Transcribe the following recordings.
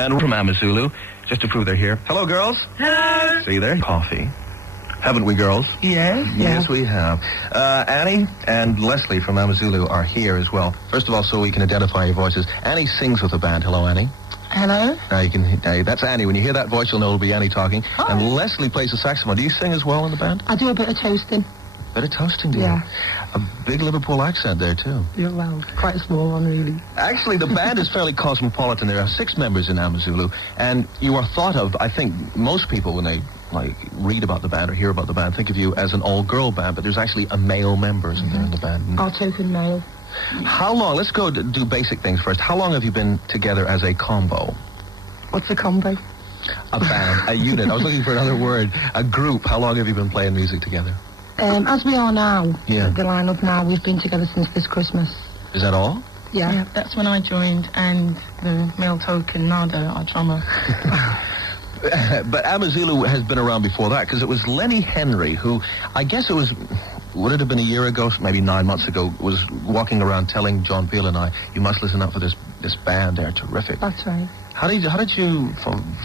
And from AMAZULU, just to prove they're here. Hello, girls. Hello. See there? Coffee. Haven't we, girls? Yes. Yes, we have. Annie and Lesley from AMAZULU are here as well. First of all, so we can identify your voices. Annie sings with the band. Hello, Annie. Hello. Now you can. That's Annie. When you hear that voice, you'll know it'll be Annie talking. Oh. And Lesley plays the saxophone. Do you sing as well in the band? I do a bit of toasting. Bit of toasting, do you? Yeah. A big Liverpool accent there, too. Yeah, well, quite a small one, really. Actually, the band is fairly cosmopolitan. There are 6 members in AMAZULU, and you are thought of, I think, most people, when they read about the band or hear about the band, think of you as an all-girl band, but there's actually a male member, isn't there, in the band? Our token male. How long, let's go do basic things first. How long have you been together as a combo? What's a combo? A band, a unit. I was looking for another word. A group. How long have you been playing music together? As we are now, Yeah. the line-up now, we've been together since this Christmas. Is that all? Yeah. That's when I joined, and the male token, Nada, our drummer. But AMAZULU has been around before that, because it was Lenny Henry who, I guess it was, would it have been a year ago, maybe 9 months ago, was walking around telling John Peel and I, you must listen up for this band, they're terrific. That's right. How did you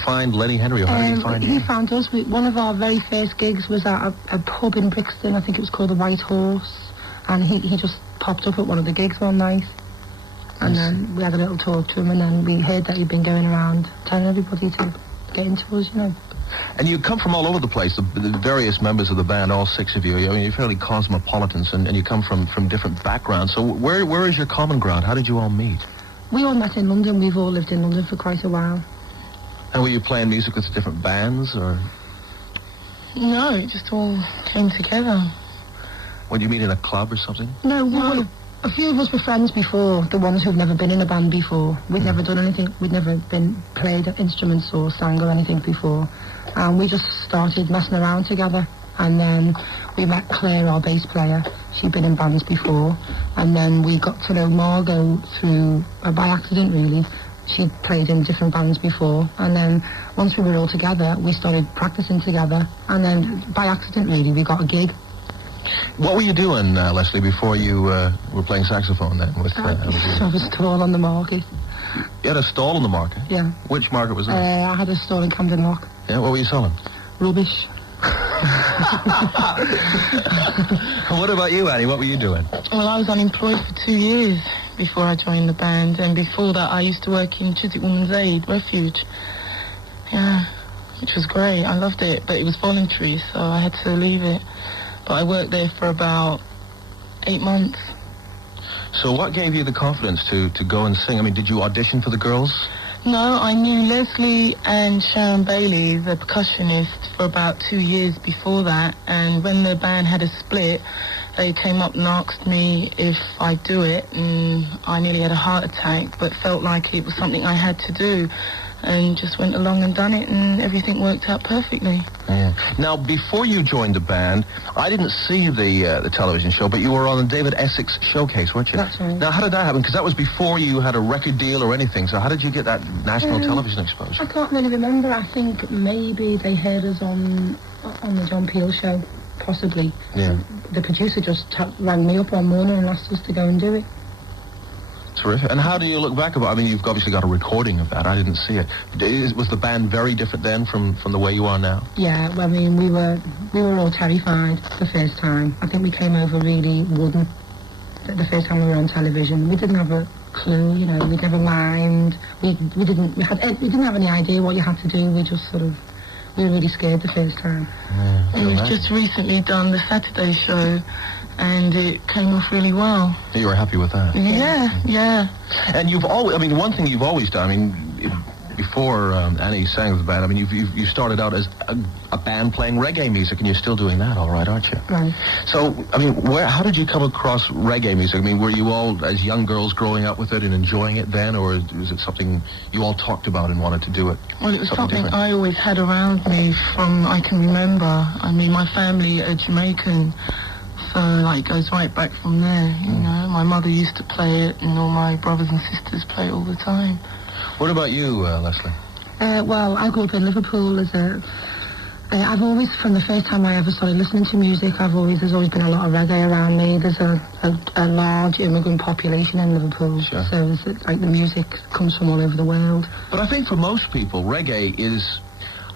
find Lenny Henry, or how did you find He him? found us. One of our very first gigs was at a pub in Brixton. I think it was called the White Horse. And he just popped up at one of the gigs one night. And then we had a little talk to him, and then we heard that he'd been going around telling everybody to get into us, you know. And you come from all over the place, the various members of the band, all 6 of you. I mean, you're fairly cosmopolitans, and you come from different backgrounds. So where is your common ground? How did you all meet? We all met in London. We've all lived in London for quite a while. And were you playing music with different bands, or? No, it just all came together. Would you meet in a club or something? No. A few of us were friends before, the ones who've never been in a band before. We'd never done anything. We'd never played instruments or sang or anything before. And we just started messing around together. And then we met Claire, our bass player. She'd been in bands before. And then we got to know Margot through, by accident really. She'd played in different bands before. And then once we were all together, we started practicing together. And then by accident really, we got a gig. What were you doing, Lesley, before you were playing saxophone then? With I was a stall on the market. You had a stall in the market? Yeah. Which market was that? I had a stall in Camden Lock. Yeah, what were you selling? Rubbish. What about you, Annie? What were you doing? Well, I was unemployed for 2 years before I joined the band, and before that I used to work in Chiswick Women's Aid Refuge. Yeah, which was great. I loved it, but it was voluntary, so I had to leave it. But I worked there for about 8 months. So what gave you the confidence to go and sing? I mean, did you audition for the girls? No, I knew Leslie and Sharon Bailey, the percussionist, for about 2 years before that. And when the band had a split, they came up and asked me if I'd do it. And I nearly had a heart attack, but felt like it was something I had to do. And just went along and done it, and everything worked out perfectly. Yeah. Now, before you joined the band, I didn't see the television show, but you were on the David Essex Showcase, weren't you? That's right. Now, how did that happen? Because that was before you had a record deal or anything, so how did you get that national television exposure? I can't really remember. I think maybe they heard us on the John Peel show, possibly. Yeah. The producer just rang me up one morning and asked us to go and do it. Terrific. And how do you look back about it? I mean, you've obviously got a recording of that. I didn't see it. Was the band very different then from the way you are now? Yeah, well, I mean, we were all terrified the first time. I think we came over really wooden the first time we were on television. We didn't have a clue, you know, we'd never mimed. We didn't have any idea what you had to do. We just we were really scared the first time. Yeah, And we've just recently done the Saturday show, and it came off really well. You were happy with that? Yeah. And you've always, I mean, one thing you've always done, I mean, before Annie sang with the band, I mean, you started out as a band playing reggae music, and you're still doing that, all right, aren't you? Right. So, I mean, how did you come across reggae music? I mean, were you all, as young girls, growing up with it and enjoying it then, or was it something you all talked about and wanted to do it? Well, it was something different? I always had around me from I can remember. I mean, my family are Jamaican, so like it goes right back from there, you know. My mother used to play it, and all my brothers and sisters play it all the time. What about you, Lesley? Well, I grew up in Liverpool I've always, from the first time I ever started listening to music, there's always been a lot of reggae around me. There's a large immigrant population in Liverpool, Sure. so like the music comes from all over the world. But I think for most people, reggae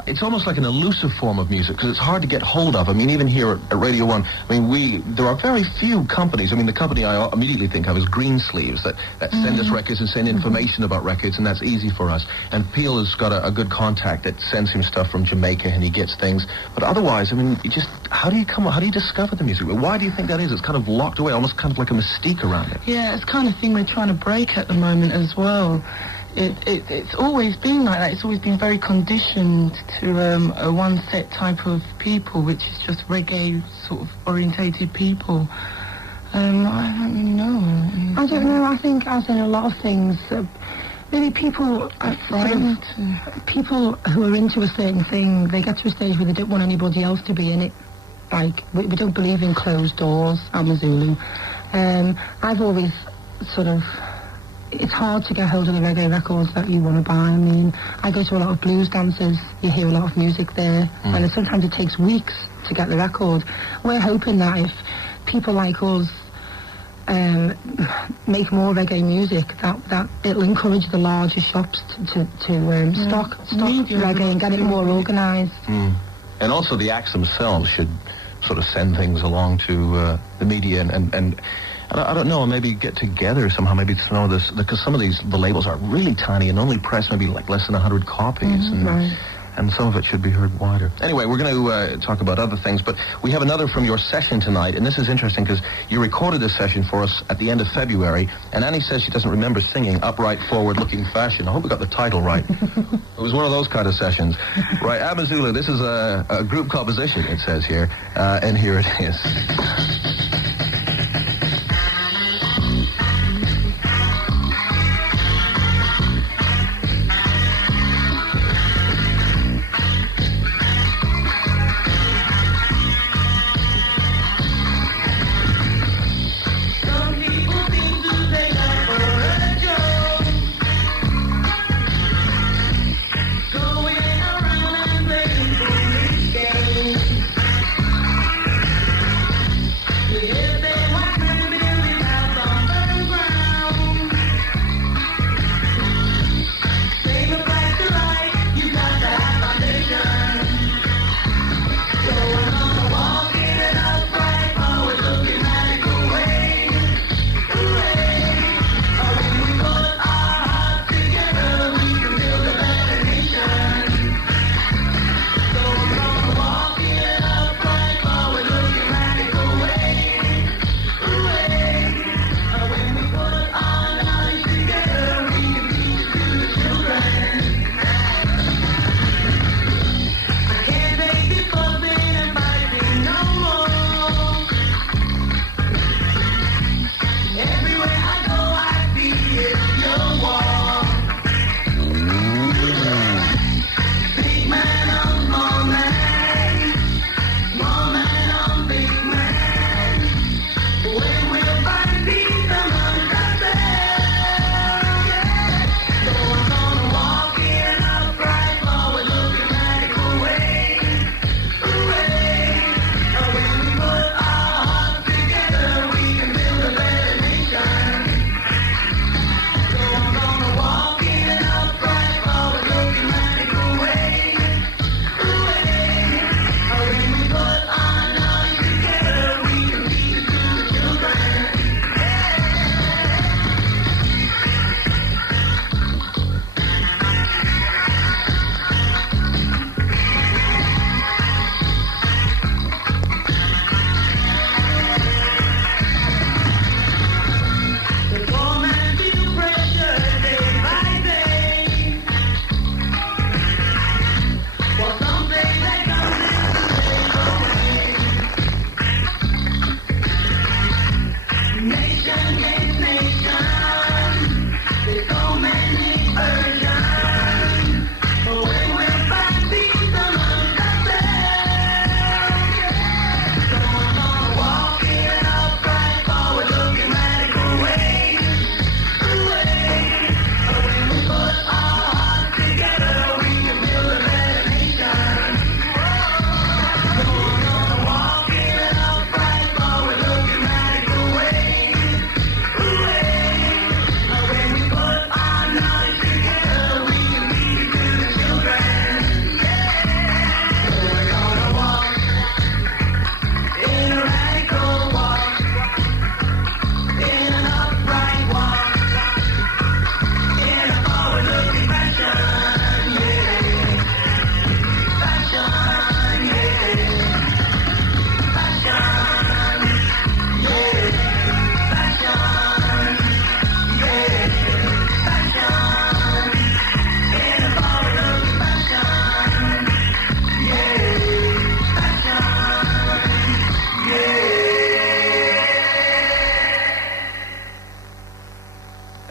it's almost like an elusive form of music because it's hard to get hold of. I mean, even here at Radio 1, I mean, there are very few companies. I mean, the company I immediately think of is Greensleeves that send us records and send information about records, and that's easy for us. And Peel has got a good contact that sends him stuff from Jamaica, and he gets things. But otherwise, I mean, how do you discover the music? Why do you think that is? It's kind of locked away, almost kind of like a mystique around it. Yeah, it's the kind of thing we're trying to break at the moment as well. It's always been like that. It's always been very conditioned to a one set type of people, which is just reggae sort of orientated people. I don't really know. I don't know. I think, as in a lot of things, maybe people people who are into a certain thing, they get to a stage where they don't want anybody else to be in it. like, we don't believe in closed doors, AMAZULU. I've always sort of, it's hard to get hold of the reggae records that you want to buy. I mean, I go to a lot of blues dances, you hear a lot of music there, and sometimes it takes weeks to get the record. We're hoping that if people like us make more reggae music, that it'll encourage the larger shops to stock reggae and get it more organised. And also the acts themselves should sort of send things along to the media and I don't know, maybe get together somehow, maybe some of this, because some of the labels are really tiny and only press maybe like less than 100 copies, and some of it should be heard wider. Anyway, we're going to talk about other things, but we have another from your session tonight, and this is interesting because you recorded this session for us at the end of February, and Annie says she doesn't remember singing Upright, Forward-Looking Fashion. I hope we got the title right. It was one of those kind of sessions. Right, AMAZULU, this is a group composition, it says here, and here it is.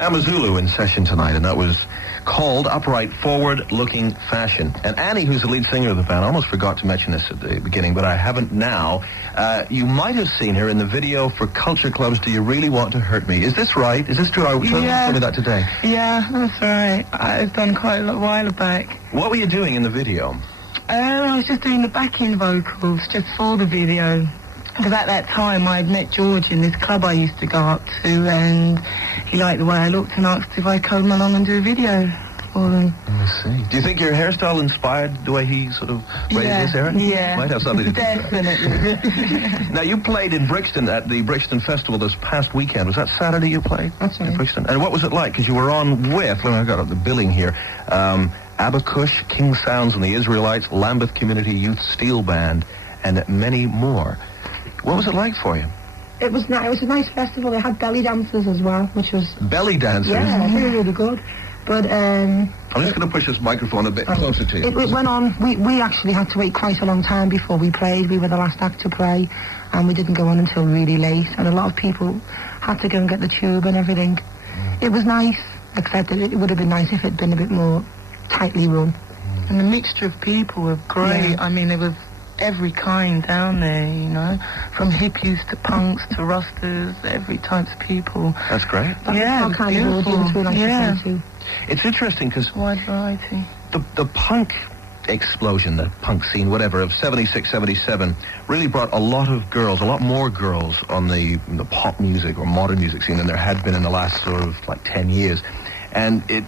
AMAZULU in session tonight, and that was called Upright Forward-Looking Fashion. And Annie, who's the lead singer of the band, I almost forgot to mention this at the beginning, but I haven't now. You might have seen her in the video for Culture Club's Do You Really Want to Hurt Me? Is this right? Is this true? I told me that today. Yeah, that's right. I've done quite a while back. What were you doing in the video? I was just doing the backing vocals just for the video. Because at that time I'd met George in this club I used to go up to, and he liked the way I looked and asked if I'd come along and do a video for them. I see. Do you think your hairstyle inspired the way he sort of raised his hair? Yeah. Might have something to do with it. Definitely. Now, you played in Brixton at the Brixton Festival this past weekend. Was that Saturday you played? That's right. In Brixton? And what was it like? Because you were on with, and I've got up the billing here, Abakush, King Sounds and the Israelites, Lambeth Community Youth Steel Band, and many more. What was it like for you? It was a nice festival. They had belly dancers as well, which was... Belly dancers? Yeah, they were really good. But, I'm just going to push this microphone a bit closer to you. It went on. We actually had to wait quite a long time before we played. We were the last act to play, and we didn't go on until really late. And a lot of people had to go and get the tube and everything. It was nice, except that it would have been nice if it had been a bit more tightly run. And the mixture of people were great. Yeah. I mean, there was every kind down there, you know, from hippies to punks to rusters, every type of people. That's great. Yeah, Our kind of audience we like to yeah. play to. It's interesting because Wide variety. the punk explosion, the punk scene, whatever, of 76, 77, really brought a lot of girls, a lot more girls on the pop music or modern music scene than there had been in the last sort of like 10 years. And it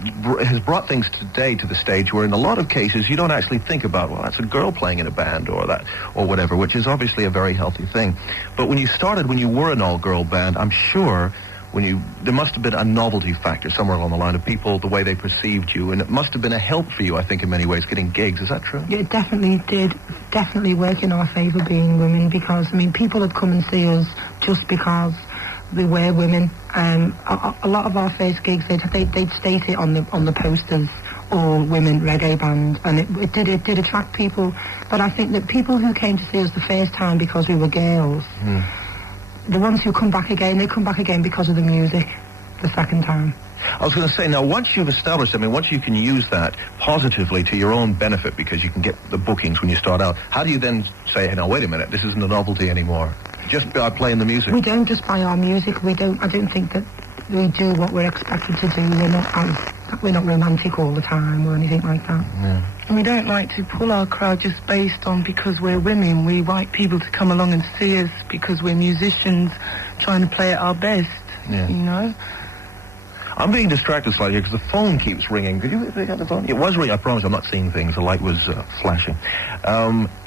has brought things today to the stage where in a lot of cases you don't actually think about, well, that's a girl playing in a band or that or whatever, which is obviously a very healthy thing. But when you were an all-girl band, I'm sure there must have been a novelty factor somewhere along the line of people, the way they perceived you, and it must have been a help for you, I think, in many ways, getting gigs. Is that true? Yeah, it definitely did. Definitely work in our favour being women, because, I mean, people would come and see us just because they were women. A lot of our first gigs, they'd state it on the posters, all women reggae band, and it did attract people. But I think that people who came to see us the first time because we were girls, the ones who come back again, they come back again because of the music the second time. I was going to say, now, once you've established, once you can use that positively to your own benefit because you can get the bookings when you start out, how do you then say, hey, now, wait a minute, this isn't a novelty anymore? Just by playing the music? We don't just buy our music. I don't think that we do what we're expected to do. We're not romantic all the time or anything like that. Yeah. And we don't like to pull our crowd just based on because we're women. We like people to come along and see us because we're musicians trying to play at our best, you know? I'm being distracted slightly here because the phone keeps ringing. Could you pick up the phone? It was ringing. I promise I'm not seeing things. The light was flashing.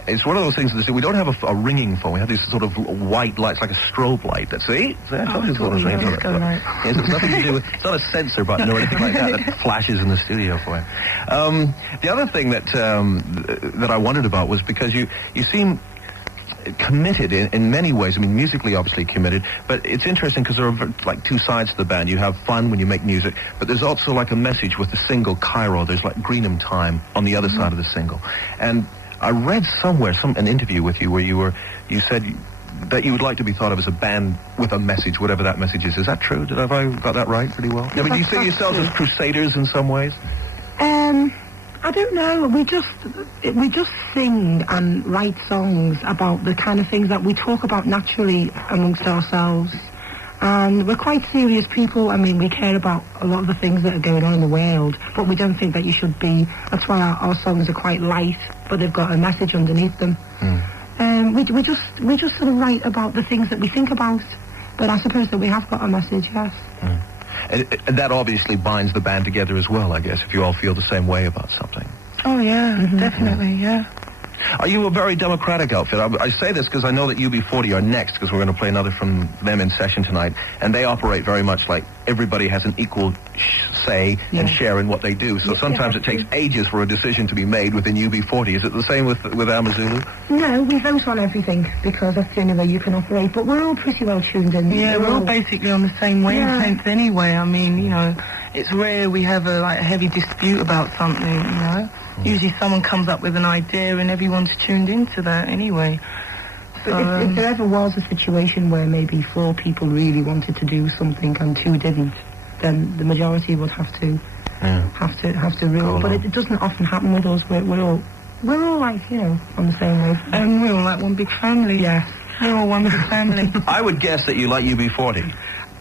It's one of those things that we don't have a ringing phone. We have these sort of white lights, like a strobe light. See? I told you it's nothing to do with... It's not a sensor button or anything like that flashes in the studio for you. The other thing that I wondered about was because you seem committed in many ways. I mean, musically, obviously committed, but it's interesting because there are like two sides to the band. You have fun when you make music, but there's also like a message with the single Cairo. There's like Greenham Time on the other side of the single. And I read somewhere, an interview with you where you said that you would like to be thought of as a band with a message, whatever that message is. Is that true? Have I got that right pretty well? I mean, do you see yourselves as crusaders in some ways? I don't know. We just sing and write songs about the kind of things that we talk about naturally amongst ourselves. And we're quite serious people. I mean, we care about a lot of the things that are going on in the world, but we don't think that you should be. That's why our songs are quite light, but they've got a message underneath them. We just sort of write about the things that we think about, but I suppose that we have got a message, yes. And that obviously binds the band together as well, I guess, if you all feel the same way about something. Oh, yeah, definitely, yeah. Are you a very democratic outfit? I say this because I know that UB40 are next, because we're going to play another from them in session tonight, and they operate very much like everybody has an equal say and share in what they do. So sometimes it takes ages for a decision to be made within UB40. Is it the same with AMAZULU? No, we vote on everything because that's the only way you can operate, but we're all pretty well tuned in. Yeah, we're all basically on the same wavelength anyway. I mean, you know, it's rare we have a heavy dispute about something, you know. Usually someone comes up with an idea and everyone's tuned into that anyway. But if there ever was a situation where maybe 4 people really wanted to do something and 2 didn't, then the majority would have to rule. But it doesn't often happen with us. We're all like, you know, on the same wave. And we're all like one big family. Yeah. We're all one big family. I would guess that you like UB40.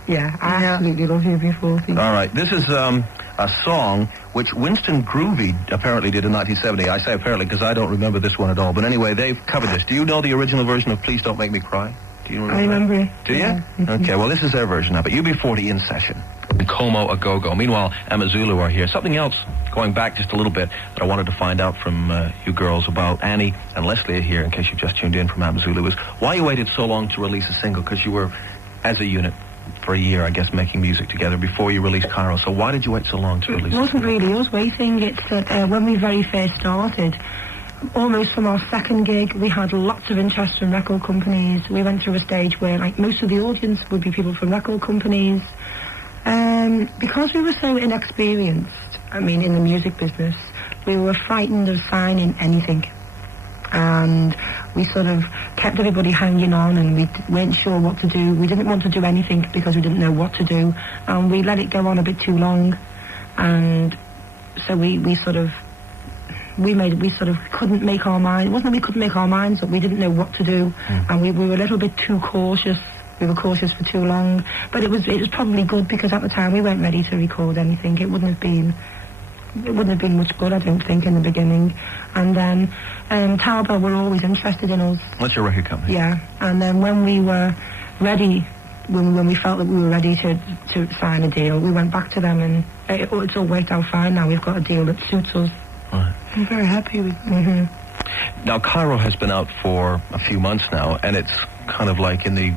Yeah, I absolutely love UB40. All right, this is a song which Winston Groovy apparently did in 1970. I say apparently because I don't remember this one at all. But anyway, they've covered this. Do you know the original version of Please Don't Make Me Cry? Do you remember I remember it. Do you? Yeah. Okay, well, this is their version of it. UB40 in session. Como a Go-Go. Meanwhile, AMAZULU are here. Something else, going back just a little bit, that I wanted to find out from you girls about Annie and Lesley are here, in case you just tuned in from AMAZULU, is why you waited so long to release a single, because you were, as a unit, for a year, I guess, making music together before you released Cairo. So why did you wait so long to release it? It wasn't really us waiting. It's that when we very first started, almost from our second gig, we had lots of interest from record companies. We went through a stage where, like, most of the audience would be people from record companies. Because we were so inexperienced, I mean, in the music business, we were frightened of signing anything. And we sort of kept everybody hanging on, and we weren't sure what to do. We didn't want to do anything because we didn't know what to do. And we let it go on a bit too long. And so we sort of couldn't make our minds. It wasn't that we couldn't make our minds, but we didn't know what to do. And we were a little bit too cautious. We were cautious for too long, but it was probably good, because at the time we weren't ready to record anything. It wouldn't have been much good, I don't think, in the beginning. And then Tower Bell were always interested in us. What's your record company? Yeah, and then when we were ready, when we felt that we were ready to sign a deal, we went back to them, and it's all worked out fine now. We've got a deal that suits us. Right. I'm very happy with it. Now, Cairo has been out for a few months now, and it's kind of like in the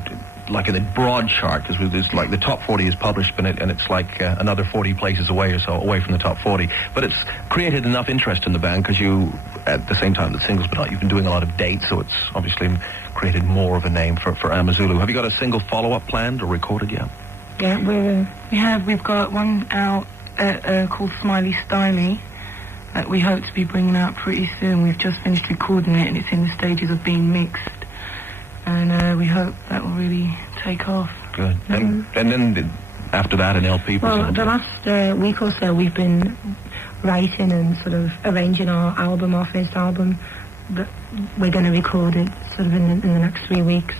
broad chart, because it's like the top 40 is published, and it's like another 40 places away or so, away from the top 40. But it's created enough interest in the band, because you, at the same time that singles been out, you've been doing a lot of dates, so it's obviously created more of a name for AMAZULU. Have you got a single follow-up planned or recorded yet? Yeah, we've got one out called Smiley Styly that we hope to be bringing out pretty soon. We've just finished recording it, and it's in the stages of being mixed. And we hope that will really take off. Good. And then after that, an LP? Well, the last week or so, we've been writing and sort of arranging our first album. But we're going to record it sort of in the next 3 weeks,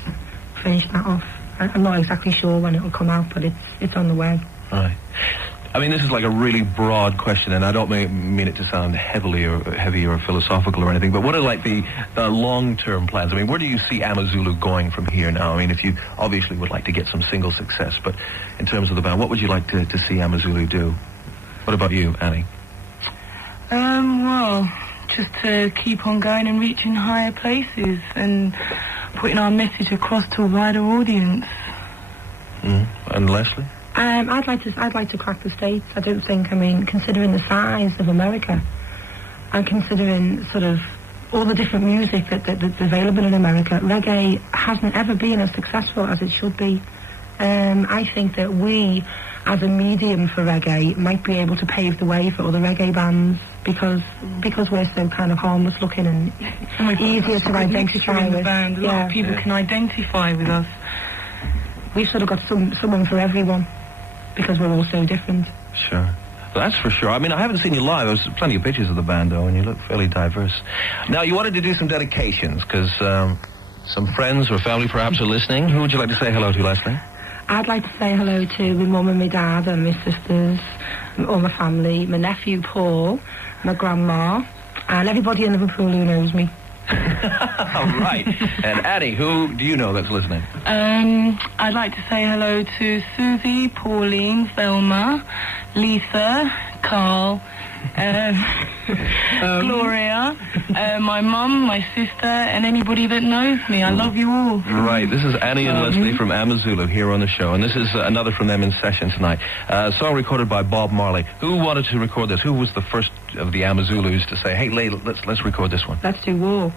finish that off. I'm not exactly sure when it will come out, but it's on the way. Right. I mean, this is like a really broad question, and I don't mean it to sound heavy or philosophical or anything, but what are like the long-term plans? I mean, where do you see AMAZULU going from here now? I mean, if you obviously would like to get some single success, but in terms of the band, what would you like to see AMAZULU do? What about you, Annie? Well, just to keep on going and reaching higher places and putting our message across to a wider audience. And Lesley? I'd like to crack the States. I don't think, I mean, considering the size of America, and considering sort of all the different music that's available in America, reggae hasn't ever been as successful as it should be. I think that we, as a medium for reggae, might be able to pave the way for other reggae bands, because we're so kind of harmless looking and easier to identify with. A lot of people can identify with us. We've sort of got someone for everyone, because we're all so different. Sure. Well, that's for sure. I mean, I haven't seen you live. There's plenty of pictures of the band, though, and you look fairly diverse. Now, you wanted to do some dedications, because some friends or family perhaps are listening. Who would you like to say hello to, Lesley? I'd like to say hello to my mum and my dad and my sisters, all my family, my nephew Paul, my grandma, and everybody in Liverpool who knows me. Right. And Annie, who do you know that's listening? I'd like to say hello to Susie, Pauline, Velma, Lisa, Carl, Gloria, my mum, my sister, and anybody that knows me. I love you all. Right. This is Annie and Lesley from AMAZULU here on the show, and this is another from them in session tonight. A song recorded by Bob Marley. Who wanted to record this? Who was the first of the AMAZULUs to say, hey, let's record this one? Let's do War.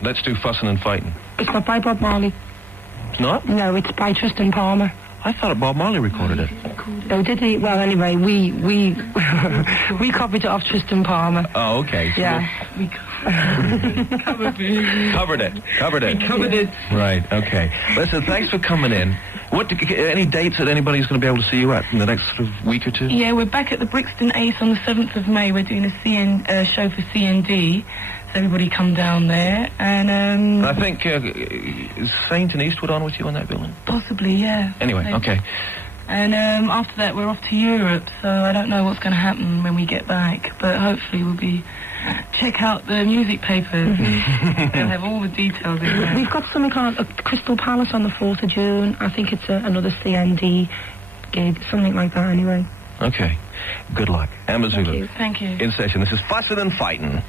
Let's do Fussing and Fighting. It's not by Bob Marley. It's not? No, it's by Tristan Palmer. I thought Bob Marley recorded it. Oh, did he? Well, anyway, we we copied it off Tristan Palmer. Oh, okay. So Yeah. We covered it. Covered it. We covered it. Right, okay. Listen, thanks for coming in. Any dates that anybody's going to be able to see you at in the next sort of week or two? Yeah, we're back at the Brixton Ace on the 7th of May. We're doing a show for CND. So everybody come down there. And I think, is Saint and Eastwood on with you on that building? possibly, yeah. Anyway, okay. And after that, we're off to Europe, so I don't know what's going to happen when we get back. But hopefully we'll be... Check out the music papers. They'll have all the details in there. We've got something called Crystal Palace on the 4th of June. I think it's another CND gig, something like that anyway. Okay. Good luck. AMAZULU. Thank you. In session. This is Fussin' and Fightin'.